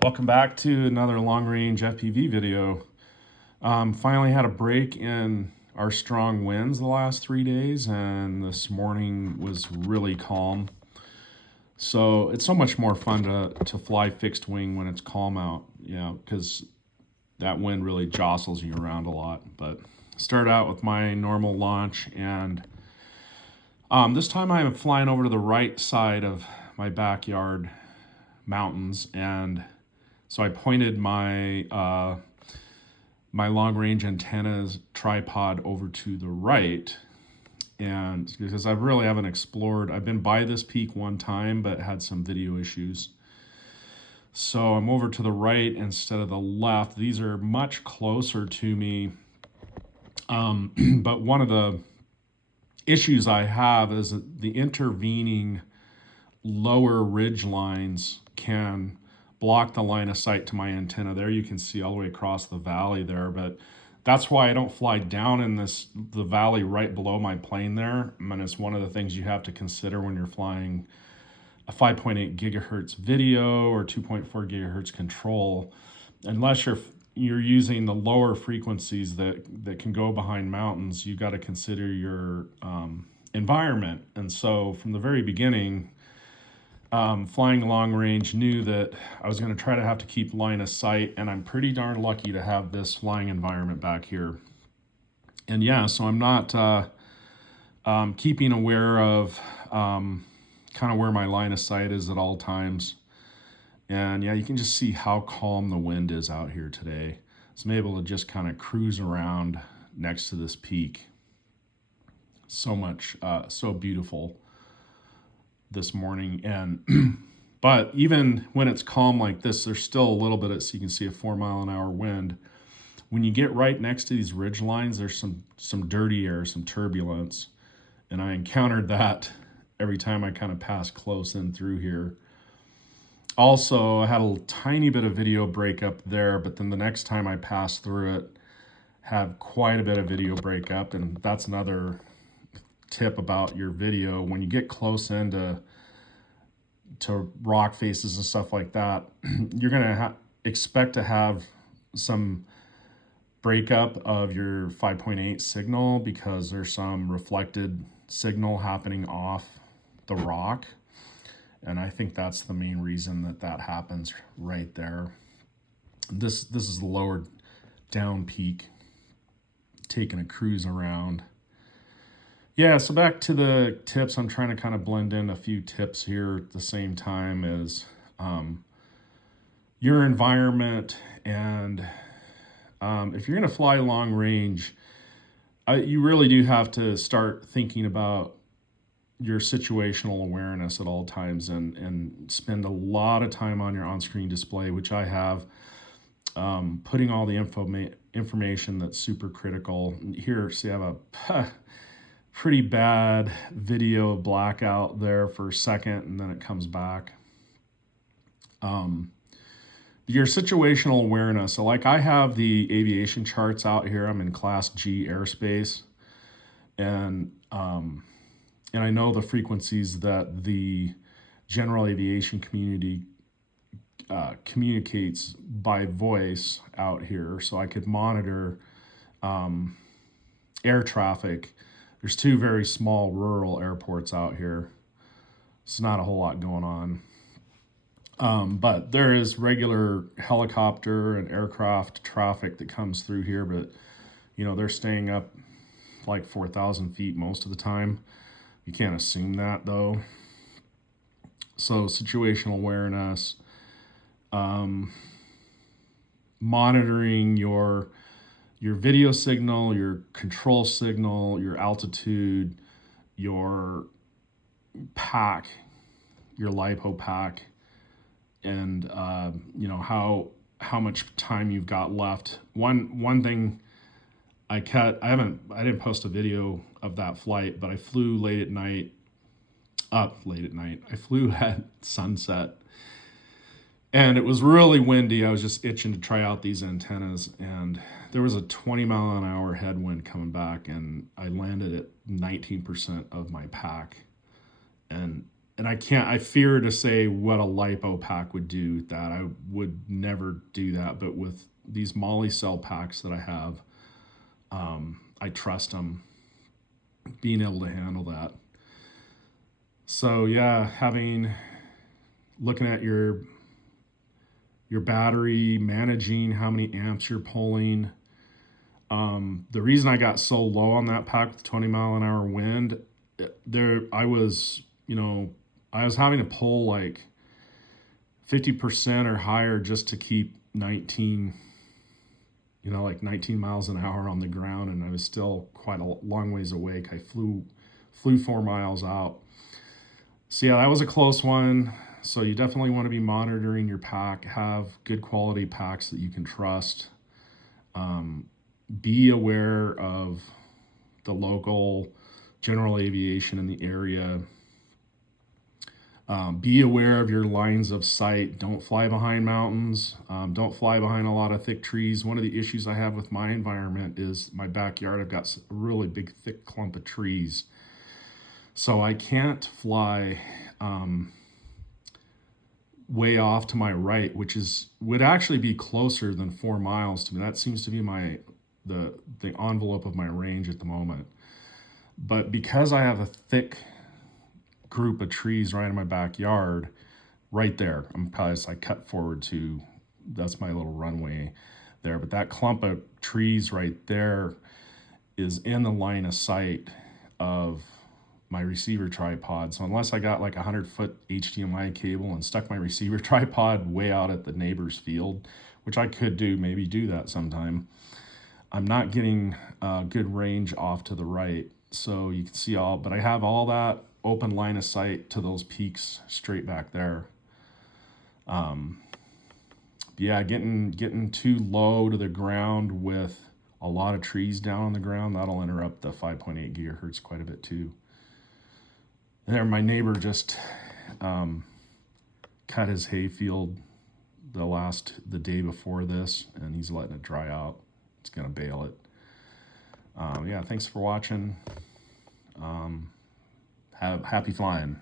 Welcome back to another long-range FPV video. Finally had a break in our strong winds the last 3 days, and this morning was really calm. So it's so much more fun to fly fixed wing when it's calm out, because that wind really jostles you around a lot. But start out with my normal launch, and this time I'm flying over to the right side of my backyard mountains, and so I pointed my my long-range antennas tripod over to the right, and because I really haven't explored, I've been by this peak one time, but had some video issues. So I'm over to the right instead of the left. These are much closer to me, but one of the issues I have is that the intervening lower ridge lines can block the line of sight to my antenna. There you can see all the way across the valley there, but that's why I don't fly down in the valley right below my plane there. I mean, it's one of the things you have to consider when you're flying a 5.8 gigahertz video or 2.4 gigahertz control. Unless you're using the lower frequencies that can go behind mountains, you've got to consider your environment. And so from the very beginning, flying long range, knew that I was going to try to have to keep line of sight, and I'm pretty darn lucky to have this flying environment back here. And yeah, so I'm not keeping aware of kind of where my line of sight is at all times. And yeah, you can just see how calm the wind is out here today. So I'm able to just kind of cruise around next to this peak. So much, so beautiful this morning. And but even when it's calm like this, there's still a little bit of, so you can see a 4-mile-an-hour wind. When you get right next to these ridge lines, there's some dirty air, some turbulence, and I encountered that every time I kind of passed close in through here. Also, I had a tiny bit of video breakup there, but then the next time I passed through it, had quite a bit of video breakup. And that's another tip about your video. When you get close into rock faces and stuff like that, you're gonna expect to have some breakup of your 5.8 signal, because there's some reflected signal happening off the rock, and I think that's the main reason that happens right there. This is the lower down peak, taking a cruise around. Yeah, so back to the tips. I'm trying to kind of blend in a few tips here at the same time as your environment. And if you're going to fly long range, you really do have to start thinking about your situational awareness at all times, and spend a lot of time on your on-screen display, which I have, putting all the information that's super critical. Here, see, I have a pretty bad video blackout there for a second, and then it comes back. Your situational awareness. So like, I have the aviation charts out here. I'm in Class G airspace, and I know the frequencies that the general aviation community communicates by voice out here, so I could monitor air traffic. There's 2 very small rural airports out here. It's not a whole lot going on. But there is regular helicopter and aircraft traffic that comes through here, but they're staying up like 4,000 feet most of the time. You can't assume that though. So situational awareness, monitoring your video signal, your control signal, your altitude, your pack, your LiPo pack, and how much time you've got left. One thing I didn't post a video of that flight, but I flew late at night. I flew at sunset, and it was really windy. I was just itching to try out these antennas, and there was a 20-mile-an-hour headwind coming back, and I landed at 19% of my pack. And and I fear to say what a lipo pack would do with that. I would never do that, but with these Molicel packs that I have, I trust them being able to handle that. So yeah, looking at your battery, managing how many amps you're pulling. The reason I got so low on that pack with 20-mile-an-hour wind, I was having to pull like 50% or higher just to keep 19 miles an hour on the ground, and I was still quite a long ways awake. I flew 4 miles out. So yeah, that was a close one. So you definitely want to be monitoring your pack, have good quality packs that you can trust. Be aware of the local general aviation in the area. Be aware of your lines of sight. Don't fly behind mountains. Don't fly behind a lot of thick trees. One of the issues I have with my environment is my backyard. I've got a really big, thick clump of trees. So I can't fly way off to my right, which would actually be closer than 4 miles to me. That seems to be the envelope of my range at the moment. But because I have a thick group of trees right in my backyard, right there, I cut forward to, that's my little runway there, but that clump of trees right there is in the line of sight of my receiver tripod. So unless I got like a 100-foot HDMI cable and stuck my receiver tripod way out at the neighbor's field, which I could maybe do that sometime, I'm not getting good range off to the right. So you can see but I have all that open line of sight to those peaks straight back there. Yeah, getting too low to the ground with a lot of trees down on the ground, that'll interrupt the 5.8 gigahertz quite a bit too. There, my neighbor just cut his hayfield the day before this, and he's letting it dry out. It's gonna bale it. Yeah, thanks for watching. Happy flying.